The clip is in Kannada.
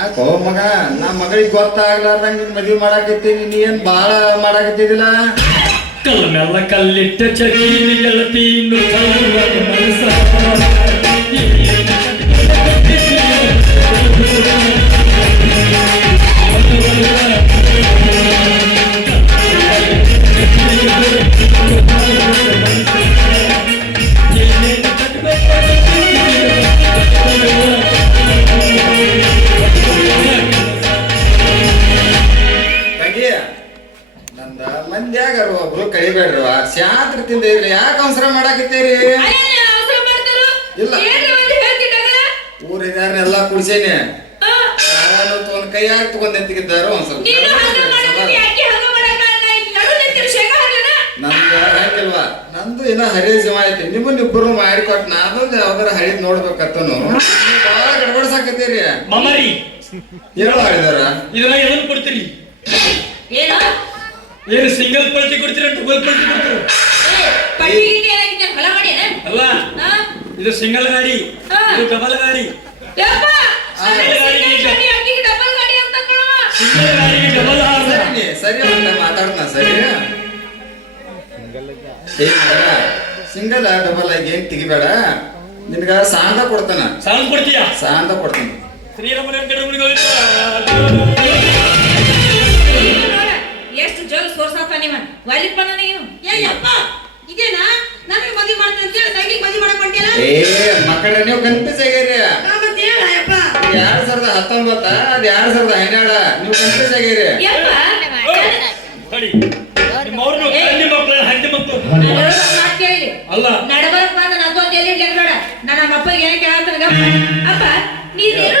ಯಾಕೋ? ಮಗ ನಮ್ಮ ಮಗಳಿಗೆ ಗೊತ್ತಾಗ್ಲಾರ್ದಂಗ ನಿನ್ ಮದ್ವಿ ಮಾಡಾಕತ್ತೀನಿ. ನೀ ಏನ್ ಬಾಳ ಮಾಡಾಕತ್ತಿದಿಲ್ಲ? ಕಲ್ಲ ಮೆಲ್ಲ ಕಲ್ಲಿಟ್ಟ ಚಗೀನಿ ಗೆಳತಿ ಇನ್ನು ಚೌರದ ಮಂದ್ಯಾಗಾರ ಒಬ್ರು ಕಳಿಬೇಡ್ರಿ ತಿಂದ ಇರ್ಲಿ ಯಾಕೆ ಅವಸರ ಮಾಡಾಕತ್ತೀರಿ? ಇಲ್ಲ. ಎಲ್ಲ ಕುಡ್ಸೇನೆ ಊರಿದಾರನೆಲ್ಲ ಕುಡ್ಸೇನಿ ಆ, ಯಾರು ತಗೊಂಡ್ ಒಂದ್ ಸ್ವಲ್ಪ? ನಂದು ಹಂಗಿಲ್ವಾ ನಂದು ಇನ್ನ ಹರಿದ ಜಮ ಐತಿ ನಿಮ್ಮನ್ನ ಇಬ್ಬರು ಮಾಡಿಕೊಟ್ ನಾನು ಯಾವ್ದಾರ ಹರಿದ್ ನೋಡ್ಬೇಕತ್ತನು ಗಡ್ಬಡ್ಸಾಕತ್ತೀರಿ ಮಮರಿ ಹೇಳೋ ಹರಿದಾರ ಇದನ್ನ ಎದನ್ ಕೊಡ್ತೀರಿ ಏನು? ಏನು ಸಿಂಗಲ್ ಪಲ್ಟಿ ಕೊಡ್ತೀರ ಡಬಲ್ ಪಲ್ಟಿ ಕೊಡ್ತೀರ? ಅಲ್ಲ ಇದು ಸಿಂಗಲ್ ಗಾಡಿ ಹಾ. ಇದು ಡಬಲ್ ಗಾಡಿ. ಯಪ್ಪ, ಸಿಂಗಲ್ ಗಾಡಿ ಡಬಲ್ ಗಾಡಿ ಅಂತ ಕಣವ್ವ. ಸಿಂಗಲ್ ಗಾಡಿ ಡಬಲ್ ಸರಿ ನೀ, ಸರಿ ಸಿಂಗಲ್ ಡಬಲ್ ಆಗಿ ಏನ್ ತೆಗಿಬೇಡ. ನಿನ್ಗ ಸಾಂದ ಕೊಡ್ತಾನ. ಸಾಲ ಕೊಡ್ತೀಯಾ? ಸಾಂದ ಕೊಡ್ತೀನಿ. ಶ್ರೀರಾಮನ ವೆಂಕಟರಮಣಿಗೆ ಸೋರ್ಸಾತಾನ ಇವ. ಒಲಿಪ್ಪ ನನಗಿನ್ನು. ಏಯಪ್ಪ ಇದೇನಾ? ನನಗೆ ಮದುವೆ ಮಾಡ್ತೀನಿ ಅಂತ ಹೇಳಿ ತಂಗಿಗೆ ಮದುವೆ ಮಾಡಕ್ ಹೊಂಟಿಯಲ್ಲ? ಏ ಮಕ್ಕಳ ನೀವು ಕನ್ಫ್ಯೂಸ್ ಆಗ್ಯಾರಿ ಮತ್ತೆ ಎರಡ್ ಸಾವಿರದ ಹತ್ತೊಂಬತ್ತ ಅದ್ ಎರಡ್ ಸಾವಿರದ ಹನ್ನೆರಡ. ನೀವು ಕನ್ಫ್ಯೂಸ್ ಆಗ್ಯಾರಿ ಯಪ್ಪ, ನಿಮ್ಮ ಅವ್ರನ್ನ ಹಂದಿ ಮಕ್ಕಳು ಹಂದಿ ಮಕ್ಕಳು ನಾನು ಮಾತ್ ಕೇಳಿ. ಅಲ್ಲ. ನಡಬರ್ಕ್ ಬಂದ ನಂದೊಂದ್ ಎಲ್ಲಿ ಇಡ್ಲಿಕ್ಕೆ ನಾನು ನಮ್ಮ ಅಪ್ಪಗೆ ಏನ್ ಕೇಳತ್ತಾನ ಅಪ್ಪ ನೀನೇನು